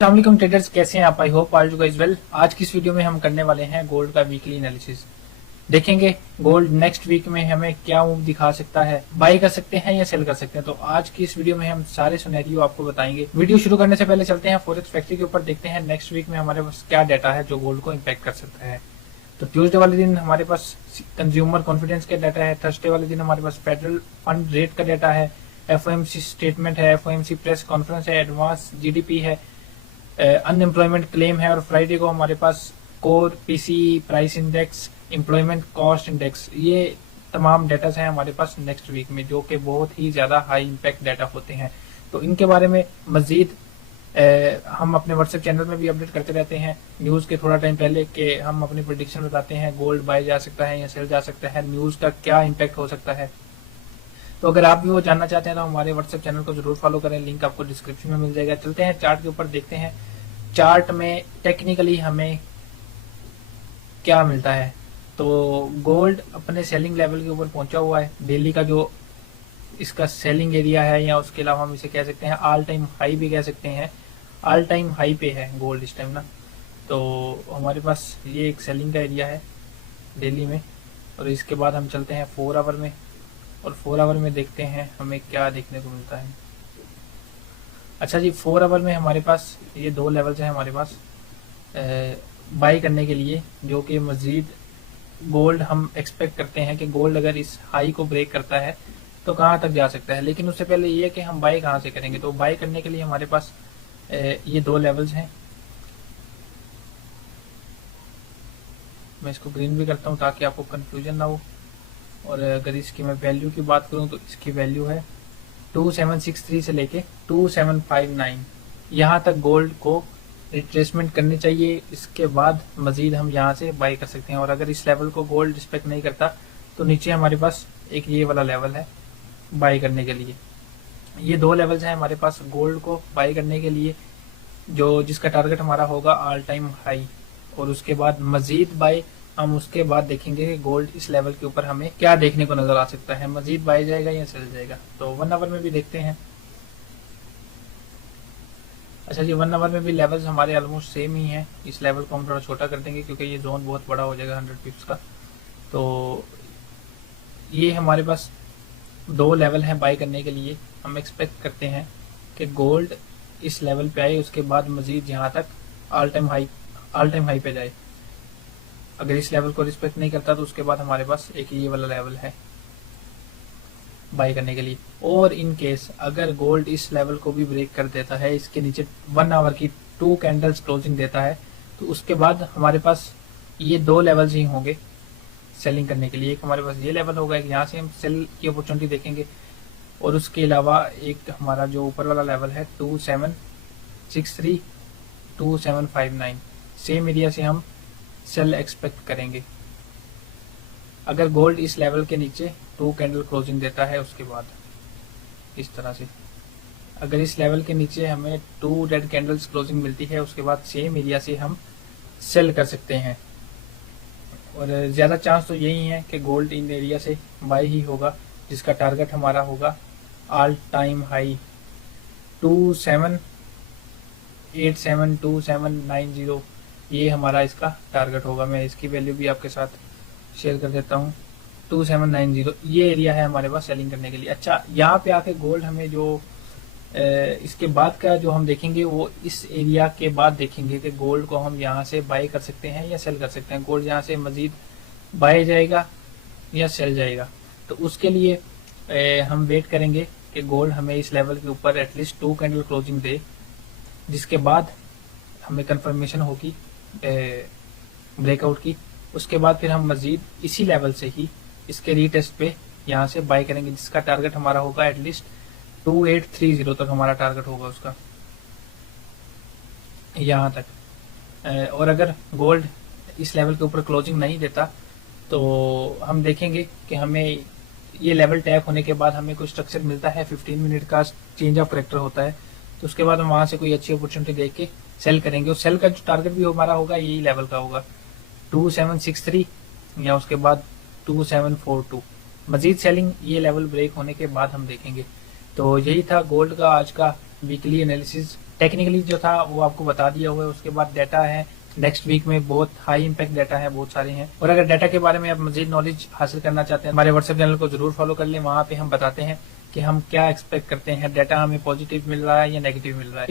अस्सलाम ट्रेडर्स, कैसे हैं आप? I hope all you guys well. आज की इस वीडियो में हम करने वाले हैं गोल्ड का वीकली एनालिसिस। देखेंगे गोल्ड नेक्स्ट वीक में हमें क्या मूव दिखा सकता है, बाई कर सकते हैं या सेल कर सकते हैं। तो आज की इस वीडियो में हम सारे सिनेरियो आपको बताएंगे। वीडियो शुरू करने से पहले चलते हैं फॉरेक्स फैक्ट्री के ऊपर, देखते हैं नेक्स्ट वीक में हमारे पास क्या डाटा है जो गोल्ड को इम्पैक्ट कर सकता है। तो ट्यूसडे वाले दिन हमारे पास कंज्यूमर कॉन्फिडेंस का डाटा है, थर्सडे वाले दिन हमारे पास फेडरल फंड रेट का डाटा है, एफओएमसी स्टेटमेंट है, एफओएमसी प्रेस कॉन्फ्रेंस है, एडवांस जीडीपी है, अनएम्प्लॉयमेंट क्लेम है, और फ्राइडे को हमारे पास core PCE price index, employment cost index. ये तमाम डाटा हैं हमारे पास नेक्स्ट वीक में, जो कि बहुत ही ज्यादा हाई इम्पैक्ट डाटा होते हैं। तो इनके बारे में मजीद हम अपने व्हाट्सएप चैनल में भी अपडेट करते रहते हैं न्यूज के थोड़ा टाइम पहले, कि हम अपनी प्रेडिक्शन बताते हैं गोल्ड बाय जा सकता है या सेल जा सकता है, न्यूज का क्या इम्पैक्ट हो सकता है। तो अगर आप भी वो जानना चाहते हैं तो हमारे व्हाट्सएप चैनल को जरूर फॉलो करें, लिंक आपको डिस्क्रिप्शन में मिल जाएगा। चलते हैं चार्ट के ऊपर, देखते हैं चार्ट में टेक्निकली हमें क्या मिलता है। तो गोल्ड अपने सेलिंग लेवल के ऊपर पहुंचा हुआ है। डेली का जो इसका सेलिंग एरिया है, या उसके अलावा हम इसे कह सकते हैं ऑल टाइम हाई भी कह सकते हैं, ऑल टाइम हाई पे है गोल्ड इस टाइम ना। तो हमारे पास ये एक सेलिंग का एरिया है डेली में। और इसके बाद हम चलते हैं 4 आवर में, और 4 आवर में देखते हैं हमें क्या देखने को मिलता है। अच्छा जी, 4 आवर में हमारे पास ये दो लेवल्स हैं हमारे पास बाई करने के लिए, जो कि मजीद गोल्ड हम एक्सपेक्ट करते हैं कि गोल्ड अगर इस हाई को ब्रेक करता है तो कहाँ तक जा सकता है। लेकिन उससे पहले ये कि हम बाई कहाँ से करेंगे। तो बाई करने के लिए हमारे पास ये दो लेवल्स हैं। मैं इसको ग्रीन भी करता हूँ ताकि आपको कंफ्यूजन ना हो। और अगर इसकी मैं वैल्यू की बात करूँ तो इसकी वैल्यू है 2763 से लेके 2759। यहाँ तक गोल्ड को रिट्रेसमेंट करनी चाहिए, इसके बाद मजीद हम यहाँ से बाई कर सकते हैं। और अगर इस लेवल को गोल्ड रिस्पेक्ट नहीं करता तो नीचे हमारे पास एक ये वाला लेवल है बाई करने के लिए। ये दो लेवल्स हैं हमारे पास गोल्ड को बाई करने के लिए, जो जिसका टारगेट हमारा होगा ऑल टाइम हाई। और उसके बाद मजीद बाई हम उसके बाद देखेंगे कि गोल्ड इस लेवल के ऊपर हमें क्या देखने को नजर आ सकता है, मजीद बाई जाएगा या चल जाएगा। तो 1 आवर में भी देखते हैं। अच्छा जी, 1 आवर में भी लेवल्स हमारे ऑलमोस्ट सेम ही हैं। इस लेवल को हम थोड़ा छोटा कर देंगे क्योंकि ये जोन बहुत बड़ा हो जाएगा 100 पिप्स का। तो ये हमारे पास दो लेवल हैं बाई करने के लिए। हम एक्सपेक्ट करते हैं कि गोल्ड इस लेवल पे आए, उसके बाद मजीद यहाँ तक ऑल टाइम हाई पे जाए। अगर इस लेवल को रिस्पेक्ट नहीं करता तो उसके बाद हमारे पास एक ये वाला लेवल है बाई करने के लिए। और इन केस अगर गोल्ड इस लेवल को भी ब्रेक कर देता है, इसके नीचे 1 आवर की 2 कैंडल्स क्लोजिंग देता है, तो उसके बाद हमारे पास ये दो लेवल्स ही होंगे सेलिंग करने के लिए। एक हमारे पास ये लेवल होगा, एक यहाँ से हम सेल की अपॉर्चुनिटी देखेंगे। और उसके अलावा एक हमारा जो ऊपर वाला लेवल है 2763 2759, सेम एरिया से हम सेल एक्सपेक्ट करेंगे अगर गोल्ड इस लेवल के नीचे 2 कैंडल क्लोजिंग देता है। उसके बाद इस तरह से अगर इस लेवल के नीचे हमें 2 रेड कैंडल्स क्लोजिंग मिलती है, उसके बाद सेम एरिया से हम सेल कर सकते हैं। और ज़्यादा चांस तो यही है कि गोल्ड इन एरिया से बाई ही होगा, जिसका टारगेट हमारा होगा ऑल टाइम हाई 27872790। ये हमारा इसका टारगेट होगा। मैं इसकी वैल्यू भी आपके साथ शेयर कर देता हूँ। 2790 ये एरिया है हमारे पास सेलिंग करने के लिए। अच्छा, यहाँ पे आके गोल्ड हमें जो इसके बाद का जो हम देखेंगे वो इस एरिया के बाद देखेंगे कि गोल्ड को हम यहाँ से बाई कर सकते हैं या सेल कर सकते हैं। गोल्ड यहाँ से मजीद बाई जाएगा या सेल जाएगा, तो उसके लिए हम वेट करेंगे कि गोल्ड हमें इस लेवल के ऊपर एटलीस्ट 2 कैंडल क्लोजिंग दे, जिसके बाद हमें कंफर्मेशन होगी ब्रेकआउट की। उसके बाद फिर हम मजीद इसी लेवल से ही इसके रीटेस्ट पे यहाँ से बाई करेंगे, जिसका टारगेट हमारा होगा एटलीस्ट 2830 तक हमारा टारगेट होगा उसका, यहाँ तक। और अगर गोल्ड इस लेवल के ऊपर क्लोजिंग नहीं देता तो हम देखेंगे कि हमें ये लेवल टैप होने के बाद हमें कोई स्ट्रक्चर मिलता है, 15 मिनट का चेंज ऑफ करेक्टर होता है, तो उसके बाद हम वहाँ से कोई अच्छी अपॉर्चुनिटी देख के सेल करेंगे। और सेल का जो टारगेट भी हमारा होगा यही लेवल का होगा 2763 या उसके बाद 2742। मजीद सेलिंग ये लेवल ब्रेक होने के बाद हम देखेंगे। तो यही था गोल्ड का आज का वीकली एनालिसिस। टेक्निकली जो था वो आपको बता दिया हुआ है। उसके बाद डाटा है नेक्स्ट वीक में, बहुत हाई इंपैक्ट डाटा है, बहुत सारे हैं। और अगर डाटा के बारे में आप मजीद नॉलेज हासिल करना चाहते हैं, हमारे व्हाट्सएप चैनल को जरूर फॉलो कर लें। वहां पे हम बताते हैं कि हम क्या एक्सपेक्ट करते हैं, डाटा हमें पॉजिटिव मिल रहा है या नेगेटिव मिल रहा है।